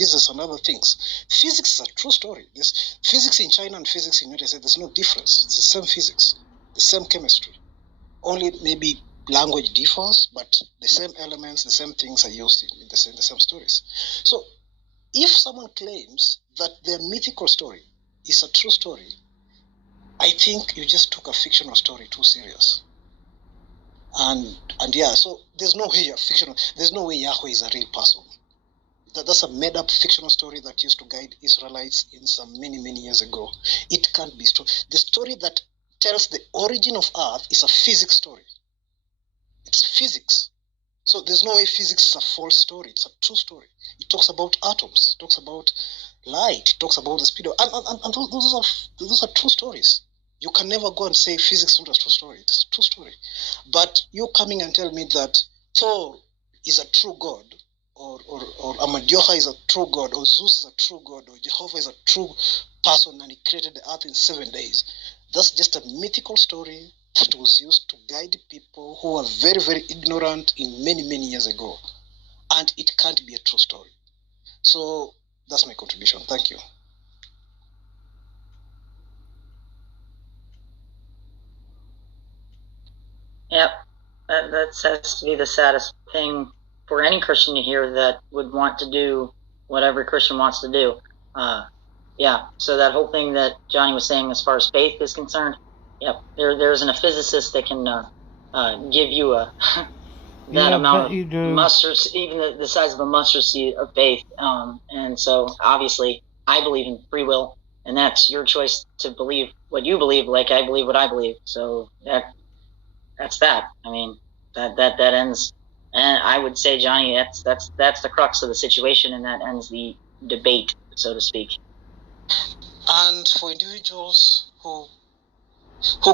physics and other things. Physics is a true story. This physics in China and physics in the United States, there's no difference. It's the same physics, the same chemistry. Only maybe language differs, but the same elements, the same things are used in the same stories. So if someone claims that their mythical story is a true story, I think you just took a fictional story too serious. And yeah, so there's no way you're fictional. There's no way Yahweh is a real person. That's a made-up fictional story that used to guide Israelites in some many years ago. It can't be true. The story that tells the origin of Earth is a physics story. It's physics. So there's no way physics is a false story. It's a true story. It talks about atoms. It talks about light. It talks about the speed of... And those are true stories. You can never go and say physics is not a true story. It's a true story. But you coming and tell me that Thor is a true god, or Amadioha is a true god, or Zeus is a true god, or Jehovah is a true person and he created the earth in 7 days. That's just a mythical story that was used to guide people who were very ignorant in many years ago. And it can't be a true story. So that's my contribution. Thank you. Yep, that has to be the saddest thing for any Christian to hear, that would want to do what every Christian wants to do. Yeah, so that whole thing that Johnny was saying as far as faith is concerned, yep, there isn't a physicist that can give you that amount of mustard, even the size of a mustard seed of faith. And so obviously I believe in free will, and that's your choice to believe what you believe, like I believe what I believe. So that's that. I mean, that ends, and I would say, Johnny, that's the crux of the situation, and that ends the debate, so to speak. And for individuals who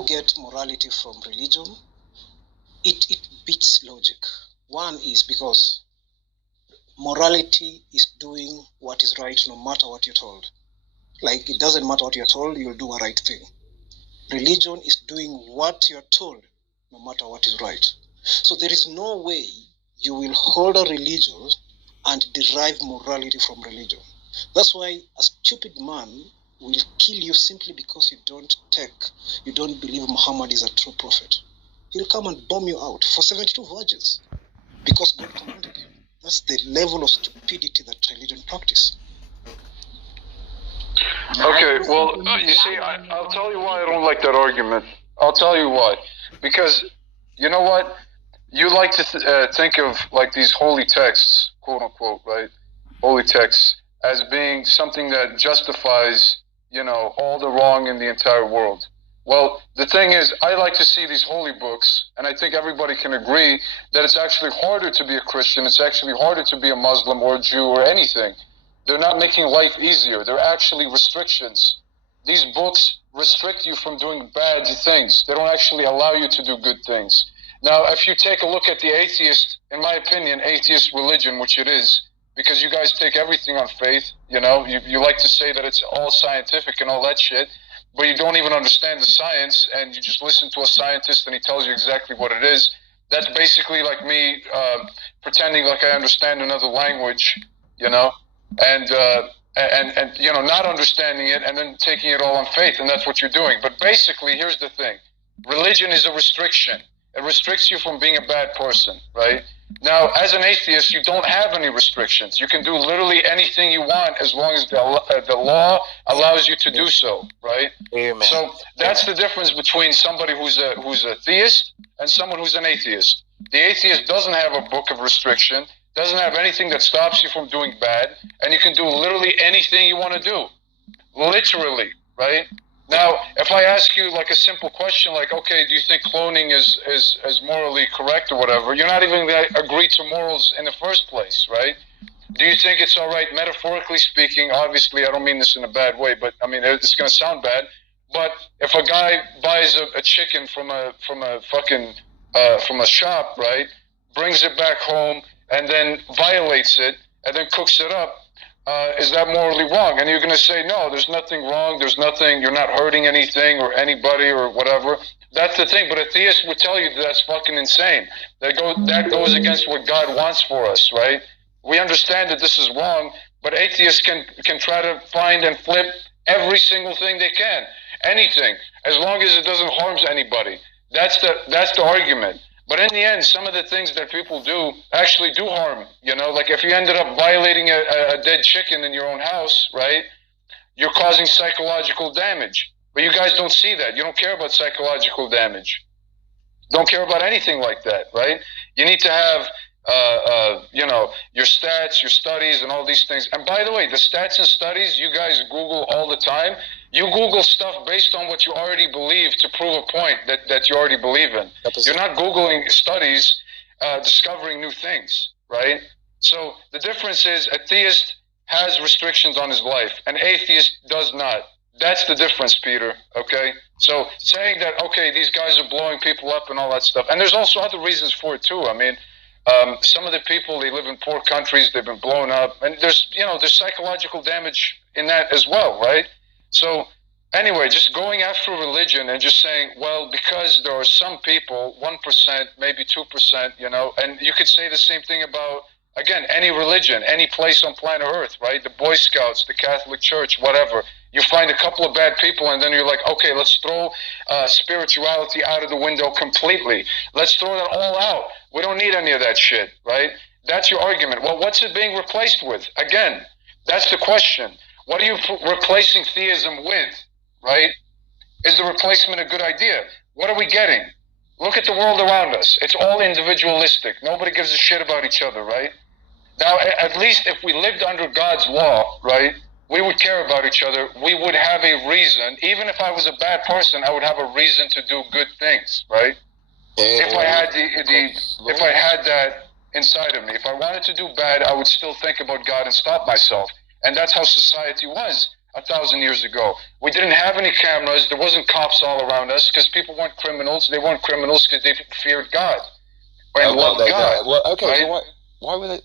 get morality from religion, it beats logic. One is because morality is doing what is right no matter what you're told. Like, it doesn't matter what you're told, you'll do a right thing. Religion is doing what you're told no matter what is right. So there is no way you will hold a religion and derive morality from religion. That's why a stupid man will kill you simply because you don't believe Muhammad is a true prophet. He'll come and bomb you out for 72 virgins because God commanded him. That's the level of stupidity that religion practice. Okay, well, you see, I'll tell you why I don't like that argument. I'll tell you why. Because, you know what? You like to think of, like, these holy texts, quote unquote, right? Holy texts, as being something that justifies, you know, all the wrong in the entire world. Well, the thing is, I like to see these holy books, and I think everybody can agree that it's actually harder to be a Christian, it's actually harder to be a Muslim or a Jew or anything. They're not making life easier. They're actually restrictions. These books restrict you from doing bad things. They don't actually allow you to do good things. Now, if you take a look at the atheist, in my opinion, atheist religion, which it is, because you guys take everything on faith, you know, you like to say that it's all scientific and all that shit, but you don't even understand the science, and you just listen to a scientist and he tells you exactly what it is. That's basically like me pretending like I understand another language, you know, and you know, not understanding it and then taking it all on faith, and that's what you're doing. But basically, here's the thing. Religion is a restriction. It restricts you from being a bad person, right? Now, as an atheist, you don't have any restrictions. You can do literally anything you want as long as the law allows you to do so, right? Amen. So that's the difference between somebody who's a theist and someone who's an atheist. The atheist doesn't have a book of restriction, doesn't have anything that stops you from doing bad, and you can do literally anything you want to do. Literally, right? Now, if I ask you like a simple question like, okay, do you think cloning is morally correct or whatever, you're not even going to agree to morals in the first place, right? Do you think it's all right, metaphorically speaking? Obviously, I don't mean this in a bad way, but I mean, it's going to sound bad. But if a guy buys a chicken from a shop, right, brings it back home and then violates it and then cooks it up, is that morally wrong? And you're going to say, no, there's nothing wrong. There's nothing, you're not hurting anything or anybody or whatever. That's the thing. But a theist would tell you that's fucking insane. That goes against what God wants for us, right? We understand that this is wrong, But atheists can try to find and flip every single thing they can, anything, as long as it doesn't harm anybody. That's the argument. But in the end, some of the things that people do actually do harm. Like if you ended up violating a dead chicken in your own house, right? You're causing psychological damage. But you guys don't see that. You don't care about psychological damage. Don't care about anything like that, right? You need to have, your stats, your studies, and all these things. And by the way, the stats and studies you guys Google all the time. You Google stuff based on what you already believe to prove a point that you already believe in. You're not Googling studies, discovering new things, right? So the difference is a theist has restrictions on his life. An atheist does not. That's the difference, Peter, okay? So saying that, okay, these guys are blowing people up and all that stuff, and there's also other reasons for it too. I mean, some of the people, they live in poor countries, they've been blown up, and there's psychological damage in that as well, right? So anyway, just going after religion and just saying, well, because there are some people, 1%, maybe 2%, and you could say the same thing about, again, any religion, any place on planet Earth, right? The Boy Scouts, the Catholic Church, whatever. You find a couple of bad people, and then you're like, okay, let's throw spirituality out of the window completely. Let's throw that all out. We don't need any of that shit, right? That's your argument. Well, what's it being replaced with? Again, that's the question. What are you replacing theism with, right? Is the replacement a good idea? What are we getting? Look at the world around us. It's all individualistic. Nobody gives a shit about each other, right? Now, at least if we lived under God's law, right, we would care about each other. We would have a reason. Even if I was a bad person, I would have a reason to do good things, right? If I had if I had that inside of me, if I wanted to do bad, I would still think about God and stop myself. And that's how society was 1,000 years ago. We didn't have any cameras. There wasn't cops all around us because people weren't criminals. They weren't criminals because they feared God and loved God. Well, okay, right? so why were they?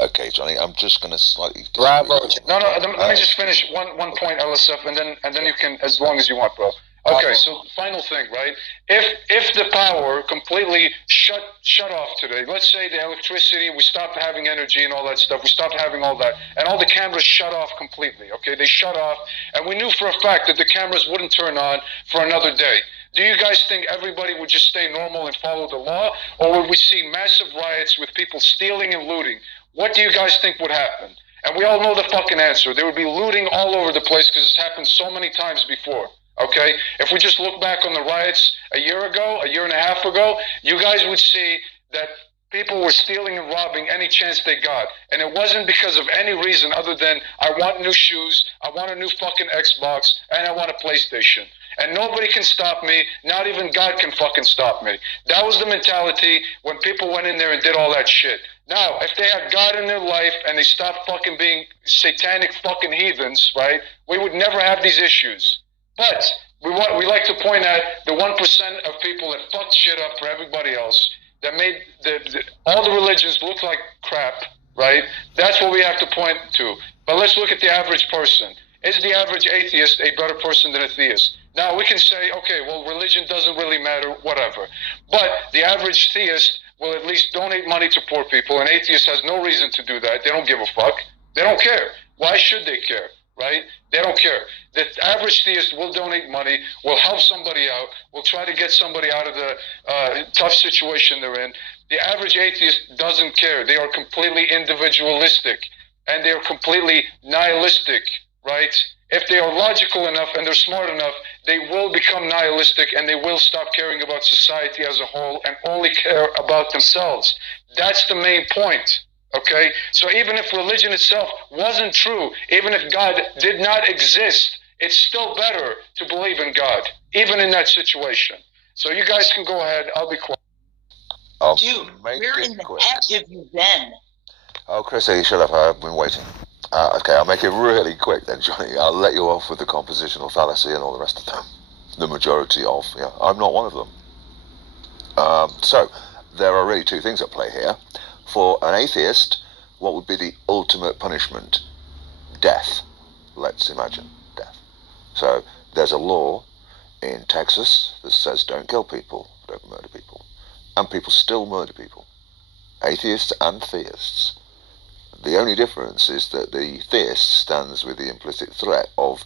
Okay, Johnny, I'm just going to slightly. Bravo. No, let me just finish one point, Elisef, and then you can, as long as you want, bro. Okay, so final thing, right? If the power completely shut off today, let's say the electricity, we stopped having energy and all that stuff, we stopped having all that, and all the cameras shut off completely, okay? They shut off, and we knew for a fact that the cameras wouldn't turn on for another day. Do you guys think everybody would just stay normal and follow the law, or would we see massive riots with people stealing and looting? What do you guys think would happen? And we all know the fucking answer. There would be looting all over the place because it's happened so many times before. Okay? If we just look back on the riots a year ago, a year and a half ago, you guys would see that people were stealing and robbing any chance they got. And it wasn't because of any reason other than I want new shoes, I want a new fucking Xbox, and I want a PlayStation. And nobody can stop me, not even God can fucking stop me. That was the mentality when people went in there and did all that shit. Now, if they had God in their life and they stopped fucking being satanic fucking heathens, right, we would never have these issues. But we like to point at the 1% of people that fucked shit up for everybody else, that made all the religions look like crap, right? That's what we have to point to. But let's look at the average person. Is the average atheist a better person than a theist? Now, we can say, okay, well, religion doesn't really matter, whatever. But the average theist will at least donate money to poor people. An atheist has no reason to do that. They don't give a fuck. They don't care. Why should they care, right? They don't care. The average theist will donate money, will help somebody out, will try to get somebody out of the tough situation they're in. The average atheist doesn't care. They are completely individualistic, and they are completely nihilistic, right? If they are logical enough and they're smart enough, they will become nihilistic and they will stop caring about society as a whole and only care about themselves. That's the main point, okay? So even if religion itself wasn't true, even if God did not exist, it's still better to believe in God, even in that situation. So you guys can go ahead. I'll be quiet. Dude, where in the heck have you been? Oh, Chris, shut up. I've been waiting. Okay, I'll make it really quick then, Johnny. I'll let you off with the compositional fallacy and all the rest of them. The majority of, yeah. I'm not one of them. So, there are really two things at play here. For an atheist, what would be the ultimate punishment? Death. Let's imagine death. So, there's a law in Texas that says don't kill people, don't murder people. And people still murder people. Atheists and theists. The only difference is that the theist stands with the implicit threat of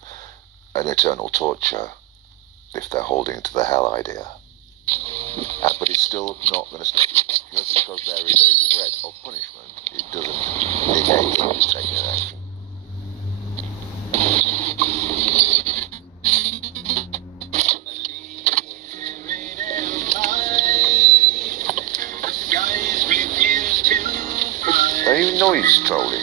an eternal torture if they're holding to the hell idea. But it's still not going to stop you. Just because there is a threat of punishment, it doesn't negate you taking an action. Are you noise trolling?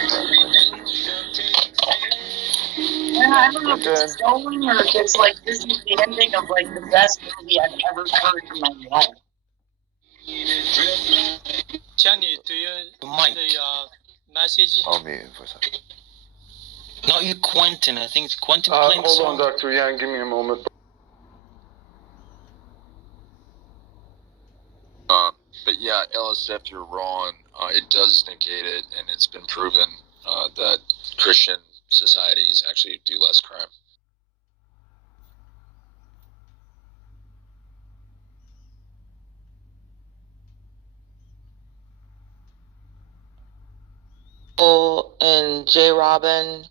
I don't know if it's stolen or if it's like this is the ending of like the best movie I've ever heard in my life. Johnny, do you Mike. the message? I'll mute him for a second. Not you, Quentin. I think it's Quentin. Hold on, Dr. Yang. Give me a moment. But yeah, LSF, you're wrong. It does negate it, and it's been proven that Christian societies actually do less crime. And J. Robin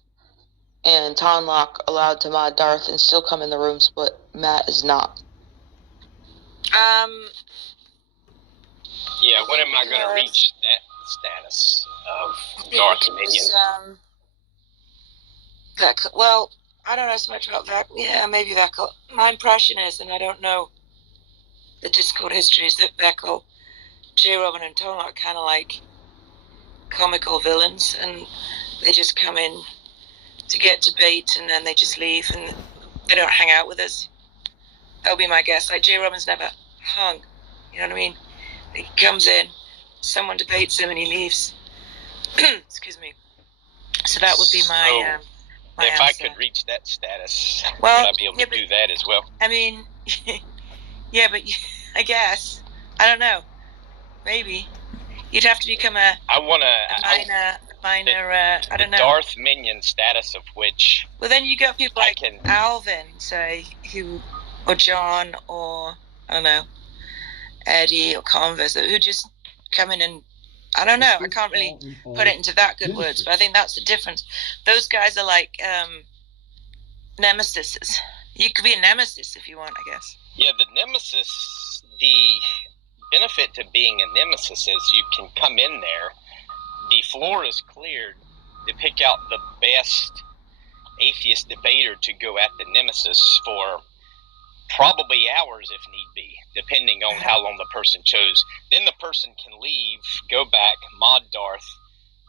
and Tonlock allowed to mod Darth and still come in the rooms, but Matt is not. Yeah, when am I going to reach that status of Darth Minion? Well, I don't know so much about that. Yeah, maybe Vekal. My impression is, and I don't know the Discord history, is that Vekal, J. Robin, and Tonlock are kind of like comical villains, and they just come in to get debate, and then they just leave, and they don't hang out with us. That would be my guess. Like, J. Robin's never hung. You know what I mean? He comes in, someone debates him, and he leaves. Excuse me. So that would be my my if answer. I could reach that status, Well, would I be able to do that as well? I mean, yeah, but I guess. I don't know. Maybe. You'd have to become a minor, I don't know. Darth Minion status of which... Well, then you got people like can... Alvin, say, or John, or, I don't know, Eddie, or Converse, who just come in and, I don't know, I can't really put it into that good words, but I think that's the difference. Those guys are like nemesis. You could be a nemesis if you want, I guess. Yeah, the nemesis, the benefit to being a nemesis is you can come in there, the floor is cleared to pick out the best atheist debater to go at the nemesis for probably hours if need be, depending on how long the person chose. Then the person can leave, go back, mod Darth,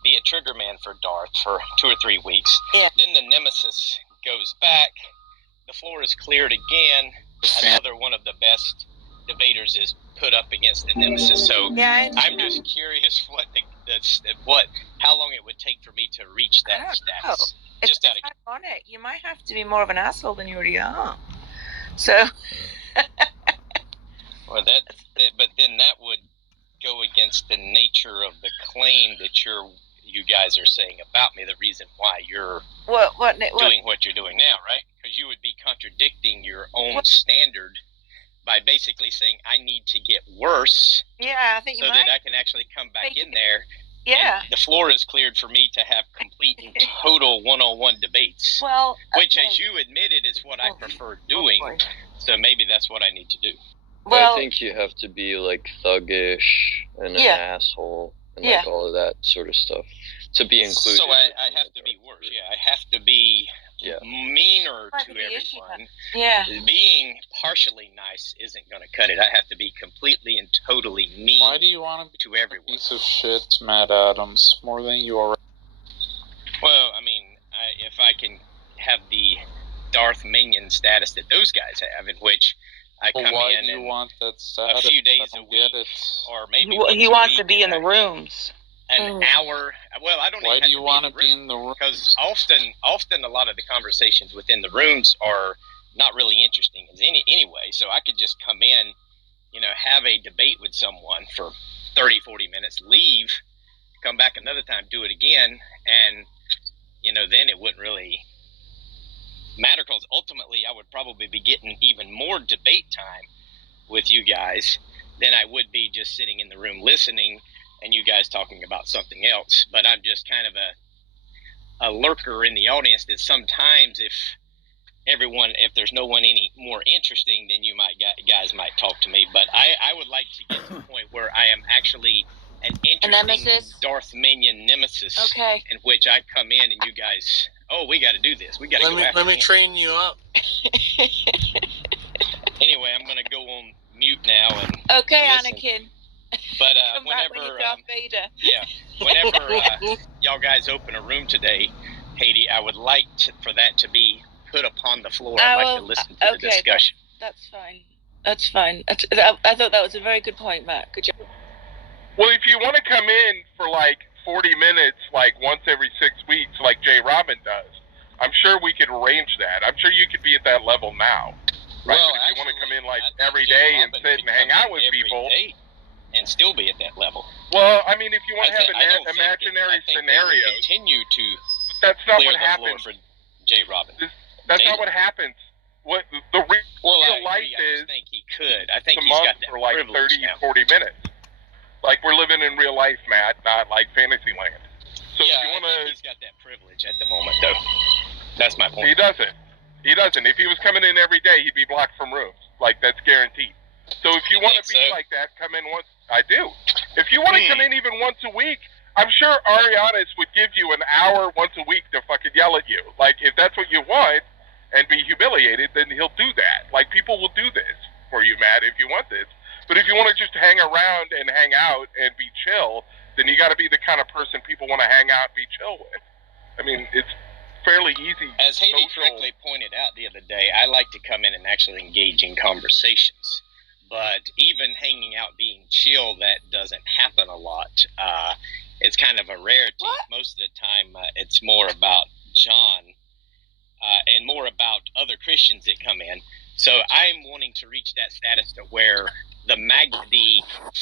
be a trigger man for Darth for 2 or 3 weeks. Yeah. Then the nemesis goes back, the floor is cleared again, another one of the best debaters is put up against the nemesis. So yeah, I'm just curious how long it would take for me to reach that status. Just out of ironic. You might have to be more of an asshole than you already are. So. Well, but then that would go against the nature of the claim that you guys are saying about me. The reason why you're doing what you're doing now, right? Because you would be contradicting your own standard by basically saying I need to get worse. Yeah, I think so that I can actually come back in there. Yeah. And the floor is cleared for me to have complete and total one-on-one debates. Well, which, as you admitted, is what I prefer doing. So maybe that's what I need to do. Well, I think you have to be like thuggish and an asshole and like all of that sort of stuff to be included. So I have to be worse. Yeah, I have to be meaner to everyone. Yeah. Being partially nice isn't going to cut it. I have to be completely and totally mean. Why do you want to be everyone? A piece of shit, Matt Adams, more than you are? Well, I mean, if I can have the Darth Minion status that those guys have, in which I come in and want that status? A few days a week, or maybe he wants to be in the rooms. An hour. Well, I don't. Why do you want to be in the room? Because often a lot of the conversations within the rooms are not really interesting anyway. So I could just come in, have a debate with someone for 30, 40 minutes, leave, come back another time, do it again, and then it wouldn't really matter, because ultimately I would probably be getting even more debate time with you guys than I would be just sitting in the room listening and you guys talking about something else. But I'm just kind of a lurker in the audience that sometimes if there's no one any more interesting, then you guys might talk to me. But I would like to get to the point where I am actually an interesting Darth Minion nemesis. Okay. In which I come in and you guys, we got to do this. We got to go after Let me him. train you up. Anyway, I'm going to go on mute now. And okay, listen. Anakin. But Come back when you're Darth Vader. Yeah, whenever y'all guys open a room today, Haiti, I would like for that to be put upon the floor. I'd like to listen to the discussion. That's fine. That's fine. I thought that was a very good point, Matt. Good job. Well, if you want to come in for like 40 minutes, like once every 6 weeks, like Jay Robin does, I'm sure we could arrange that. I'm sure you could be at that level now. Right? Well, but if you want to come in like every Jay day and Robin sit and hang out with people, and still be at that level. well, I mean, if you want to have an imaginary scenario, continue to. That's not clear what the happens. floor for Jay Robin. That's not what happens. What the real life is? I think he could. I think a he's month got that for like privilege 30, now. 40 minutes. Like we're living in real life, Matt, not like fantasy land. So Yeah, if you want I think he's got that privilege at the moment, though. That's my point. He doesn't. He doesn't. If he was coming in every day, he'd be blocked from rooms. Like, that's guaranteed. So if you want to be like that, come in once. I do. If you want to come in even once a week, I'm sure Arianis would give you an hour once a week to fucking yell at you. Like, if that's what you want and be humiliated, then he'll do that. Like, people will do this for you, Matt, if you want this. But if you want to just hang around and hang out and be chill, then you got to be the kind of person people want to hang out and be chill with. I mean, it's fairly easy. As Haiti correctly pointed out the other day, I like to come in and actually engage in conversations. But even hanging out, being chill, that doesn't happen a lot. It's kind of a rarity. What? Most of the time, it's more about John and more about other Christians that come in. So I'm wanting to reach that status to where the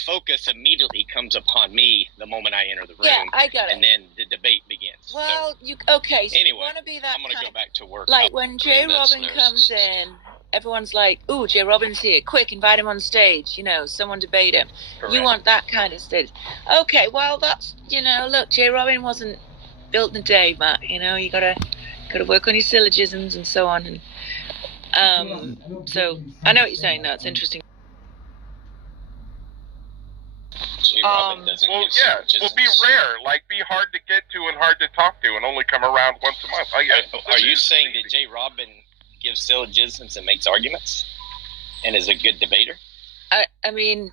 focus immediately comes upon me the moment I enter the room. Yeah, I got it. And then the debate begins. Well, so, okay. So anyway, you want to be that I'm going to go back to work. Like when Jay Robin comes in, everyone's like, "Ooh, Jay Robin's here! Quick, invite him on stage. Someone debate him." Correct. You want that kind of stage. Okay, well, that's look, Jay Robin wasn't built in a day, Matt. You gotta work on your syllogisms and so on. And so I know what you're saying. No, it's interesting. Well, be rare. Like, be hard to get to and hard to talk to, and only come around once a month. Are you saying that Jay Robin gives syllogisms and makes arguments, and is a good debater? I mean,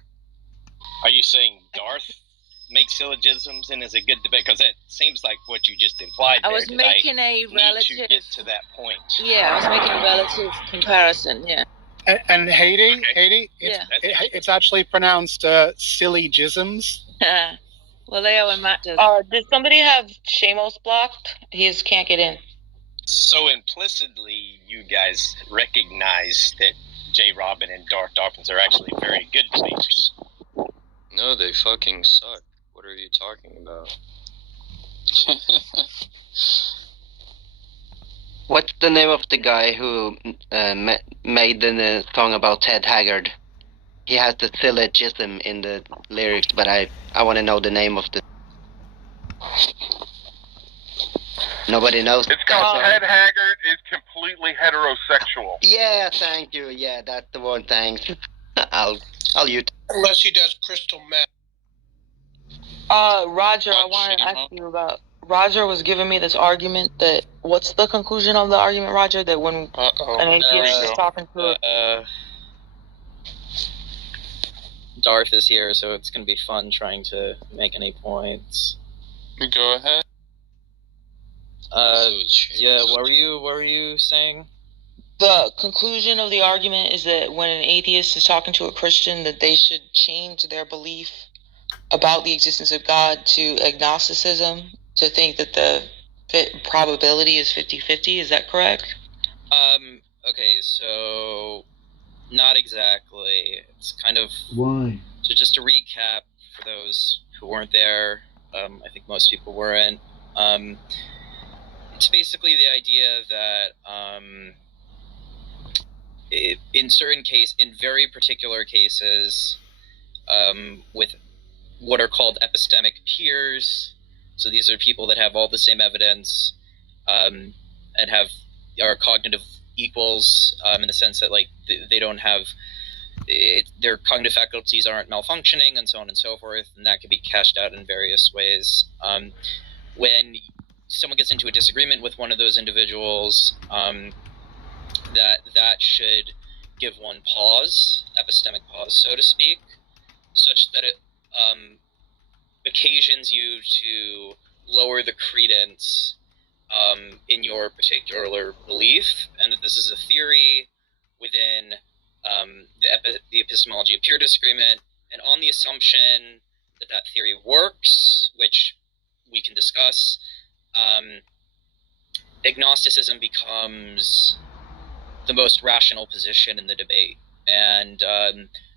are you saying Darth makes syllogisms and is a good debater? Because that seems like what you just implied. I was making a relative. To get to that point. Yeah, I was making a relative comparison. Yeah. And Haiti, it's actually pronounced silly-gisms. Well, they are when Matt does. Did somebody have Shamos blocked? He just can't get in. So implicitly, you guys recognize that Jay Robin and Darth Dawkins are actually very good debaters. No, they fucking suck. What are you talking about? What's the name of the guy who made the song about Ted Haggard? He has the syllogism in the lyrics, but I want to know the name of the... Nobody knows. It's called Ted Haggard is completely heterosexual. Yeah, thank you. Yeah, that's the one. Thanks. I'll use. Unless he does crystal meth. Roger, I want to ask you about. Roger was giving me this argument that. What's the conclusion of the argument, Roger? That when an atheist is talking to Darth is here, so it's gonna be fun trying to make any points. Go ahead. Yeah. What were you saying? The conclusion of the argument is that when an atheist is talking to a Christian, that they should change their belief about the existence of God to agnosticism, to think that the probability is 50-50. Is that correct? Okay, so not exactly. It's kind of... Why? So just to recap, for those who weren't there, I think most people weren't, it's basically the idea that in very particular cases, with what are called epistemic peers. So these are people that have all the same evidence and are cognitive equals in the sense that like they don't have their cognitive faculties aren't malfunctioning and so on and so forth, and that can be cashed out in various ways. When someone gets into a disagreement with one of those individuals, that should give one pause, epistemic pause, so to speak, such that it occasions you to lower the credence in your particular belief, and that this is a theory within the epistemology of pure disagreement, and on the assumption that that theory works, which we can discuss, agnosticism becomes the most rational position in the debate. And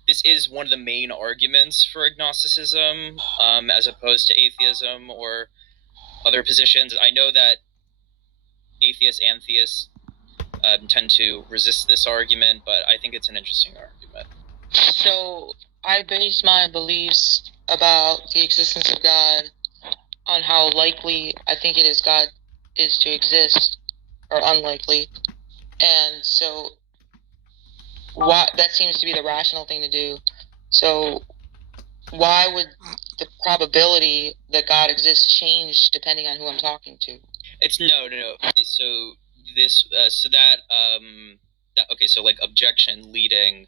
this is one of the main arguments for agnosticism as opposed to atheism or other positions. I know that atheists and theists tend to resist this argument, but I think it's an interesting argument. So I base my beliefs about the existence of God on how likely I think it is God is to exist, or unlikely. And so that seems to be the rational thing to do. So why would the probability that God exists change depending on who I'm talking to? It's no. Okay, so this, okay, so like objection leading,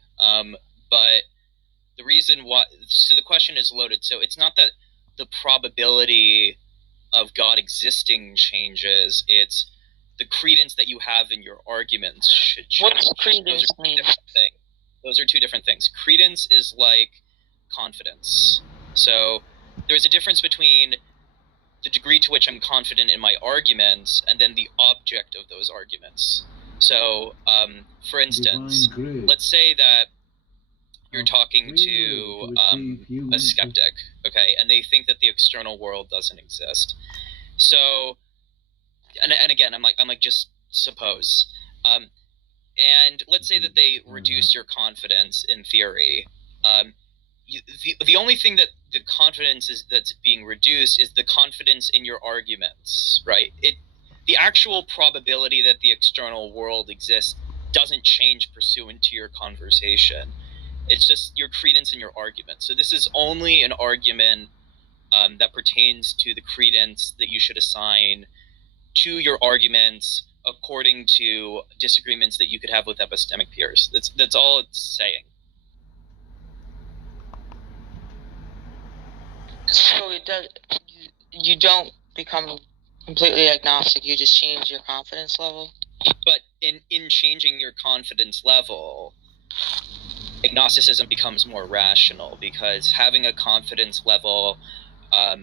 but the reason why, so the question is loaded. So it's not that the probability of God existing changes, it's the credence that you have in your arguments should change. What's credence mean? Those are two different things. Credence is like confidence. So there's a difference between the degree to which I'm confident in my arguments and then the object of those arguments. So, for instance, let's say that you're talking to a skeptic, okay, and they think that the external world doesn't exist. So, and again, I'm like just suppose, and let's say that they reduce your confidence in theory. The only thing that the confidence is that's being reduced is the confidence in your arguments, right? The actual probability that the external world exists doesn't change pursuant to your conversation. It's just your credence in your argument. So this is only an argument that pertains to the credence that you should assign to your arguments according to disagreements that you could have with epistemic peers. That's all it's saying. So it does. You don't become completely agnostic. You just change your confidence level. But in changing your confidence level, agnosticism becomes more rational, because having a confidence level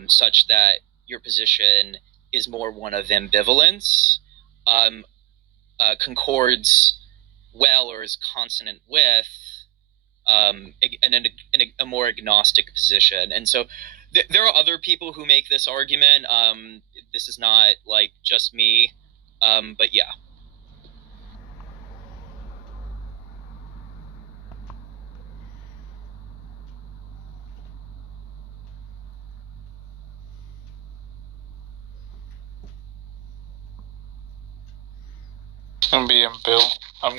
such that your position is more one of ambivalence concords well, or is consonant with a more agnostic position. And so there are other people who make this argument. This is not like just me, but yeah. I'm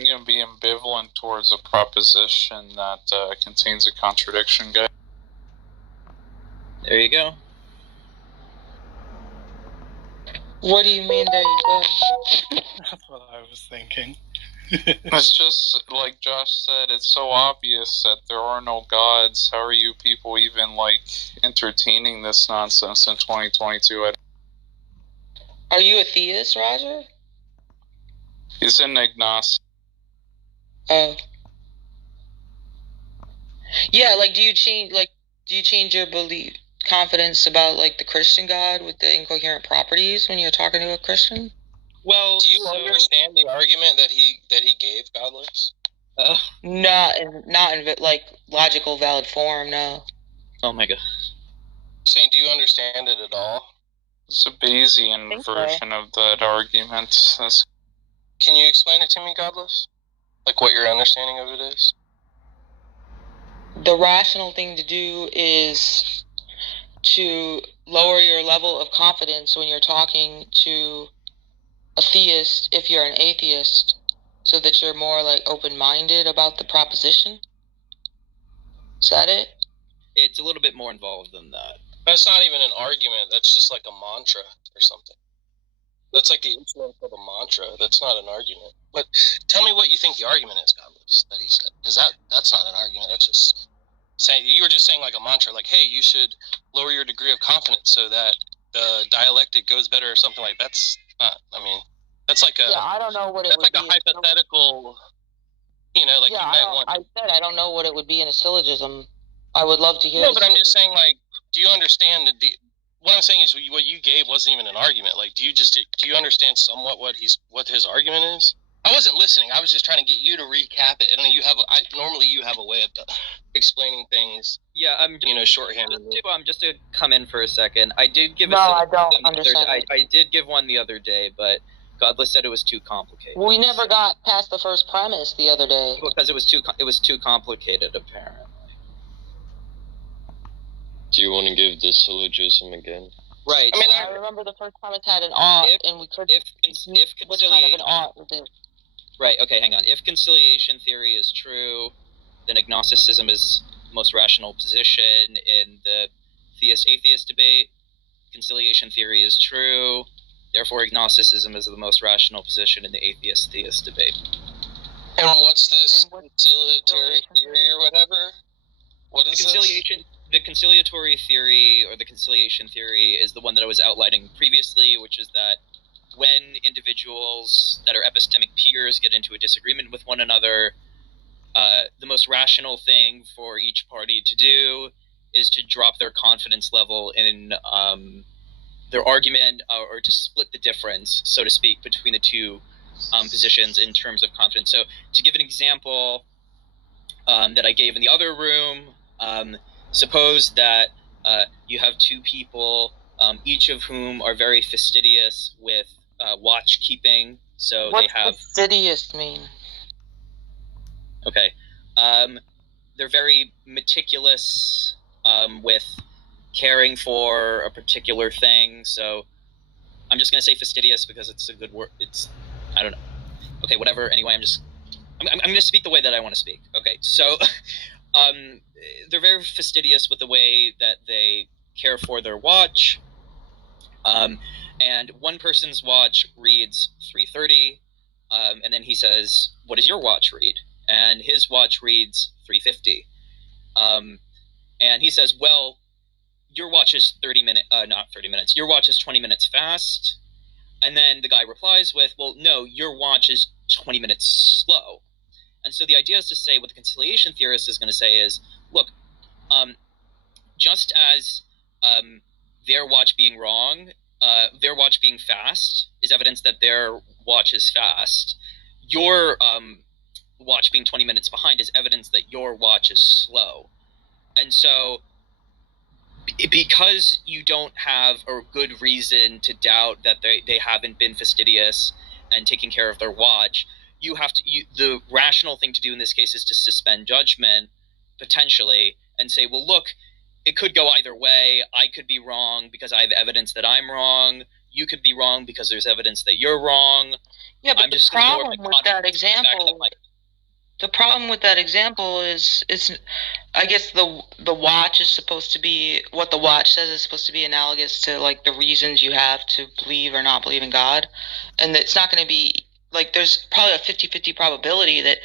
gonna be ambivalent towards a proposition that contains a contradiction, guys. There you go. What do you mean, there you go? That's what I was thinking. It's just, like Josh said, it's so obvious that there are no gods. How are you people even, like, entertaining this nonsense in 2022? Are you a theist, Roger? He's an agnostic. Oh. Yeah, like, do you change your belief, confidence about, like, the Christian God with the incoherent properties when you're talking to a Christian? Well, do you understand the argument that he gave, Godless? Not in like logical, valid form. No. Oh my god. Saying, do you understand it at all? It's a Bayesian version of that argument. Can you explain it to me, Godless? Like what your understanding of it is? The rational thing to do is to lower your level of confidence when you're talking to a theist if you're an atheist, so that you're more like open-minded about the proposition? Is that it? It's a little bit more involved than that. That's not even an argument. That's just like a mantra or something. That's like the influence of a mantra. That's not an argument. But tell me what you think the argument is, Godless, that he said. Because that's not an argument. That's just saying, you were just saying like a mantra, like, hey, you should lower your degree of confidence so that the dialectic goes better or something like that. That's not, I mean, that's like a, I don't know what it that's would like be. a hypothetical, you know, like you might want. I said I don't know what it would be in a syllogism. I would love to hear. No, but I'm just saying, like, do you understand what I'm saying is what you gave wasn't even an argument. Like, do you understand somewhat what his argument is? I wasn't listening. I was just trying to get you to recap it. And normally you have a way of explaining things. Yeah, I'm just, shorthanded. Just to come in for a second. I did give. I don't understand. I did give one the other day, but Godless said it was too complicated. We never got past the first premise the other day because it was too complicated, apparently. Do you want to give the syllogism again? Right. I mean, I remember the first premise had an ought, and we could. What's kind of an ought with it? Right. Okay. Hang on. If conciliation theory is true, then agnosticism is the most rational position in the theist-atheist debate. Conciliation theory is true. Therefore, agnosticism is the most rational position in the atheist-theist debate. And what's this conciliatory theory or whatever? What is conciliation? The conciliatory theory or the conciliation theory is the one that I was outlining previously, which is that when individuals that are epistemic peers get into a disagreement with one another, the most rational thing for each party to do is to drop their confidence level in their argument, or to split the difference, so to speak, between the two positions in terms of confidence. So to give an example that I gave in the other room, suppose that you have two people, each of whom are very fastidious with watch keeping. So What's they have fastidious mean? Okay, they're very meticulous with caring for a particular thing. So I'm just gonna say fastidious because it's a good word. I don't know. Okay, whatever. Anyway, I'm gonna speak the way that I want to speak. Okay, so. They're very fastidious with the way that they care for their watch. And one person's watch reads 3:30, and then he says, "What does your watch read?" And his watch reads 3:50. And he says, "Well, your watch is not 30 minutes. Your watch is 20 minutes fast." And then the guy replies with, "Well, no, your watch is 20 minutes slow." And so the idea is to say what the conciliation theorist is going to say is, look, just as their watch being wrong, their watch being fast is evidence that their watch is fast. Your watch being 20 minutes behind is evidence that your watch is slow. And so because you don't have a good reason to doubt that they haven't been fastidious and taking care of their watch, the rational thing to do in this case is to suspend judgment, potentially, and say, well, look, it could go either way. I could be wrong because I have evidence that I'm wrong. You could be wrong because there's evidence that you're wrong. Yeah, but the problem with that example, the problem with that example is, I guess the watch is supposed to be, what the watch says is supposed to be analogous to like the reasons you have to believe or not believe in God, and it's not going to be. Like, there's probably a 50-50 probability that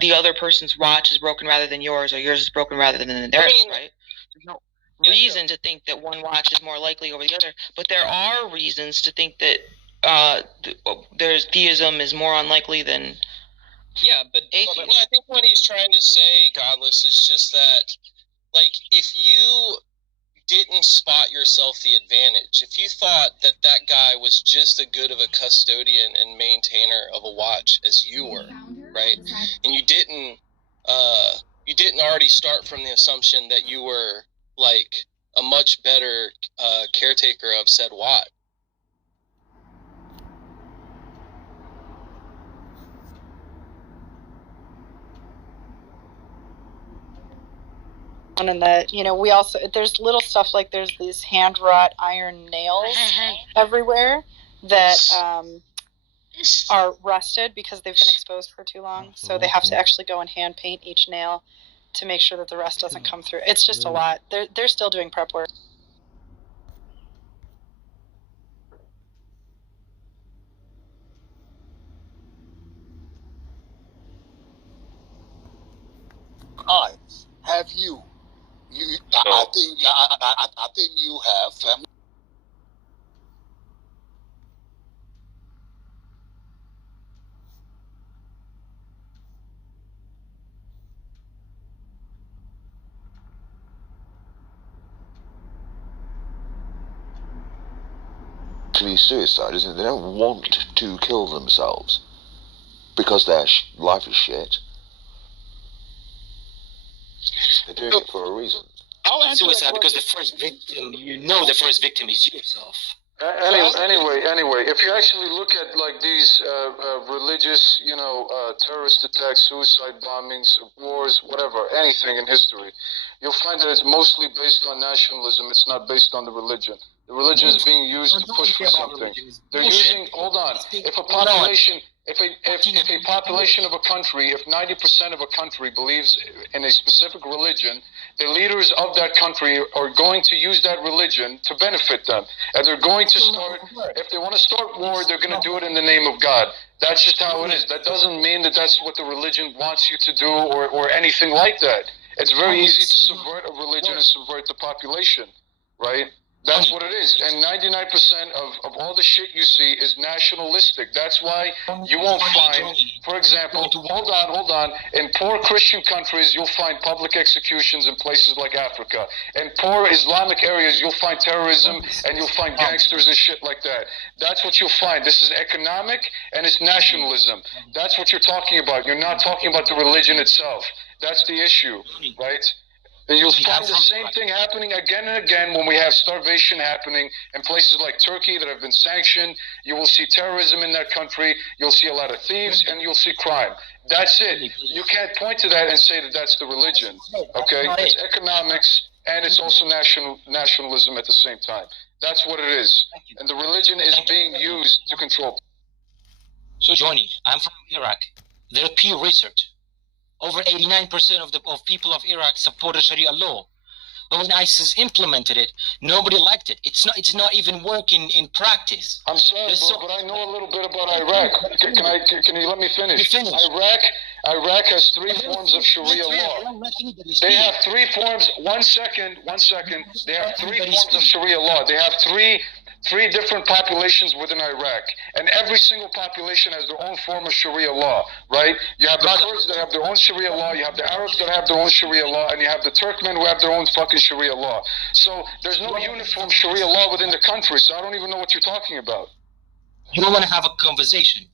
the other person's watch is broken rather than yours, or yours is broken rather than theirs, right? There's no reason to think that one watch is more likely over the other, but there are reasons to think that there's theism is more unlikely than atheism. No, I think what he's trying to say, Godless, is just that, like, if you didn't spot yourself the advantage, if you thought that guy was just as good of a custodian and maintainer of a watch as you were, right, and you didn't already start from the assumption that you were like a much better caretaker of said watch. And that, we also, there's little stuff like there's these hand wrought iron nails everywhere that are rusted because they've been exposed for too long. So they have to actually go and hand paint each nail to make sure that the rust doesn't come through. It's just a lot. They're still doing prep work. Have you? I think you have family. Actually, suicide, isn't it? They don't want to kill themselves because their life is shit. They're doing it for a reason. Suicide because the first victim, the first victim is yourself. Anyway, if you actually look at like these religious, terrorist attacks, suicide bombings, wars, whatever, anything in history, you'll find that it's mostly based on nationalism. It's not based on the religion. The religion is being used to push for something. They're using. Hold on. If a population. If a population of a country, if 90% of a country believes in a specific religion, the leaders of that country are going to use that religion to benefit them. And they're going to start, if they want to start war, they're going to do it in the name of God. That's just how it is. That doesn't mean that that's what the religion wants you to do or anything like that. It's very easy to subvert a religion and subvert the population, right? That's what it is. And 99% of all the shit you see is nationalistic. That's why you won't find, for example, hold on. In poor Christian countries, you'll find public executions in places like Africa. In poor Islamic areas, you'll find terrorism and you'll find gangsters and shit like that. That's what you'll find. This is economic and it's nationalism. That's what you're talking about. You're not talking about the religion itself. That's the issue, right? And you'll find the same thing happening again and again when we have starvation happening in places like Turkey that have been sanctioned. You will see terrorism in that country. You'll see a lot of thieves and you'll see crime. That's it. You can't point to that and say that that's the religion. Okay? It's economics and it's also nationalism at the same time. That's what it is. And the religion is being used to control. So, Johnny, I'm from Iraq. There are Pew Research. Over 89% of people of Iraq supported Sharia law, but when ISIS implemented it, nobody liked it. It's not even working in practice. I'm sorry, bro, but I know a little bit about Iraq. Can you let me finish? Iraq has 3 forms of Sharia law. They have 3 forms. One second. They have 3 forms of Sharia law. They have three different populations within Iraq, and every single population has their own form of Sharia law, right? You have the Kurds that have their own Sharia law, you have the Arabs that have their own Sharia law, and you have the Turkmen who have their own fucking Sharia law. So there's no uniform Sharia law within the country, so I don't even know what you're talking about. You don't want to have a conversation.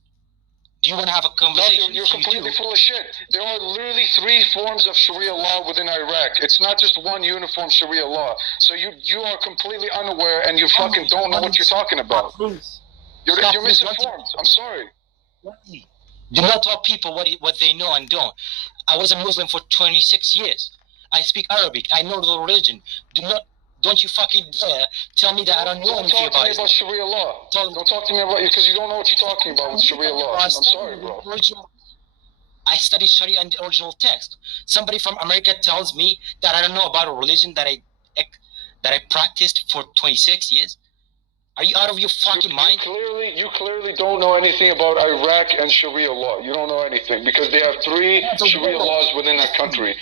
Do you want to have a conversation? No, you're completely full of shit. There are literally 3 forms of Sharia law within Iraq. It's not just one uniform Sharia law. So you are completely unaware and you fucking don't know what you're talking about. You're misinformed. I'm sorry. Do not tell people what they know and don't. I was a Muslim for 26 years. I speak Arabic. I know the religion. Don't you fucking tell me that I don't know anything about it. Don't talk to me about Sharia law. Don't talk to me about it because you don't know what you're talking about with Sharia law. I'm sorry, bro. I studied Sharia in the original text. Somebody from America tells me that I don't know about a religion that I practiced for 26 years. Are you out of your fucking mind? You clearly don't know anything about Iraq and Sharia law. You don't know anything because they have 3 Sharia laws within that country.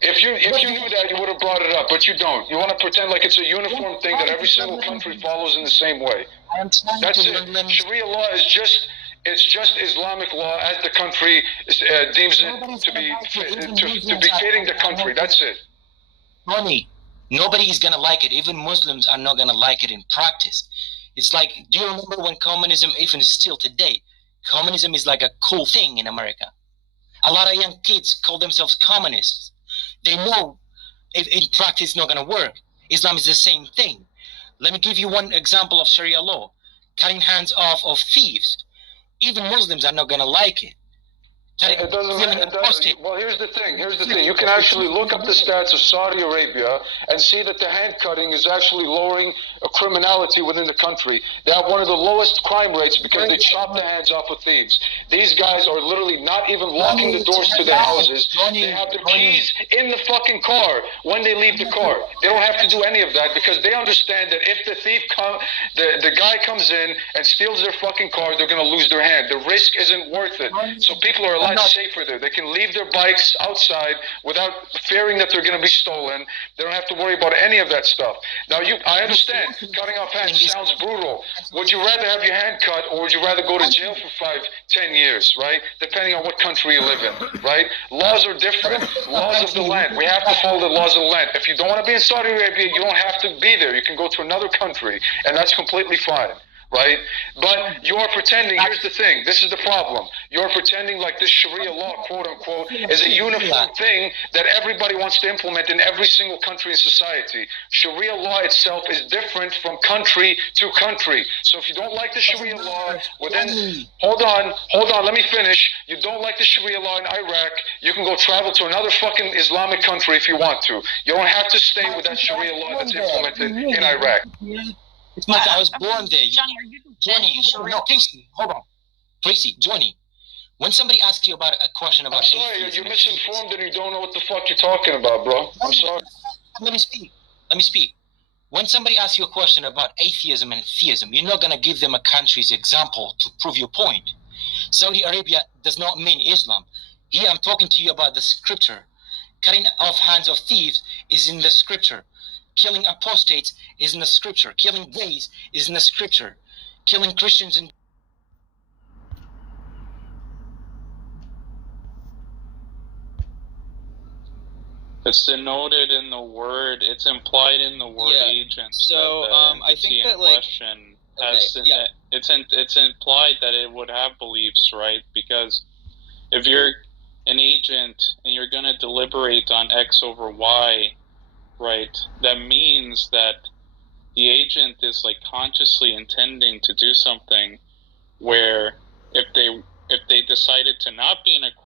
If you knew that, you would have brought it up, but you don't. You want to pretend like it's a uniform thing that every single country follows in the same way. That's it. Sharia law is just Islamic law as the country deems it to be fitting the country. That's it. Money. Nobody is gonna like it. Even Muslims are not gonna like it in practice. It's like, do you remember when communism, even still today, communism is like a cool thing in America. A lot of young kids call themselves communists. They know in practice it's not going to work. Islam is the same thing. Let me give you one example of Sharia law. Cutting hands off of thieves. Even Muslims are not going to like it. It doesn't. Well, here's the thing. You can actually look up the stats of Saudi Arabia and see that the hand cutting is actually lowering criminality within the country. They have one of the lowest crime rates because they chop the hands off of thieves. These guys are literally not even locking the doors to their houses. They have their keys in the fucking car when they leave the car. They don't have to do any of that because they understand that if the thief the guy comes in and steals their fucking car, they're going to lose their hand. The risk isn't worth it. So people are a lot safer there. They can leave their bikes outside without fearing that they're going to be stolen. They don't have to worry about any of that stuff. Now, I understand cutting off hands sounds brutal. Would you rather have your hand cut, or would you rather go to jail for 5-10 years, right? Depending on what country you live in, right? Laws are different. Laws of the land. We have to follow the laws of the land. If you don't want to be in Saudi Arabia, you don't have to be there. You can go to another country, and that's completely fine. Right? But you're pretending, here's the thing, this is the problem. You're pretending like this Sharia law, quote unquote, is a uniform thing that everybody wants to implement in every single country in society. Sharia law itself is different from country to country. So if you don't like the Sharia law, hold on, let me finish. You don't like the Sharia law in Iraq, you can go travel to another fucking Islamic country if you want to. You don't have to stay with that Sharia law that's implemented in Iraq. It's like I was born there. Johnny, no, Tracy, hold on. Tracy, Johnny, when somebody asks you about a question about atheism, you're misinformed and you don't know what the fuck you're talking about, bro. I'm sorry. Let me speak. When somebody asks you a question about atheism and theism, you're not going to give them a country's example to prove your point. Saudi Arabia does not mean Islam. Here I'm talking to you about the scripture. Cutting off hands of thieves is in the scripture. Killing apostates is in the scripture. Killing gays is in the scripture. Killing Christians in It's denoted in the word. It's implied in the word agent. So I think that like it's implied that it would have beliefs, right? Because if you're an agent and you're going to deliberate on X over Y, right, that means that the agent is like consciously intending to do something where if they decided to not be in a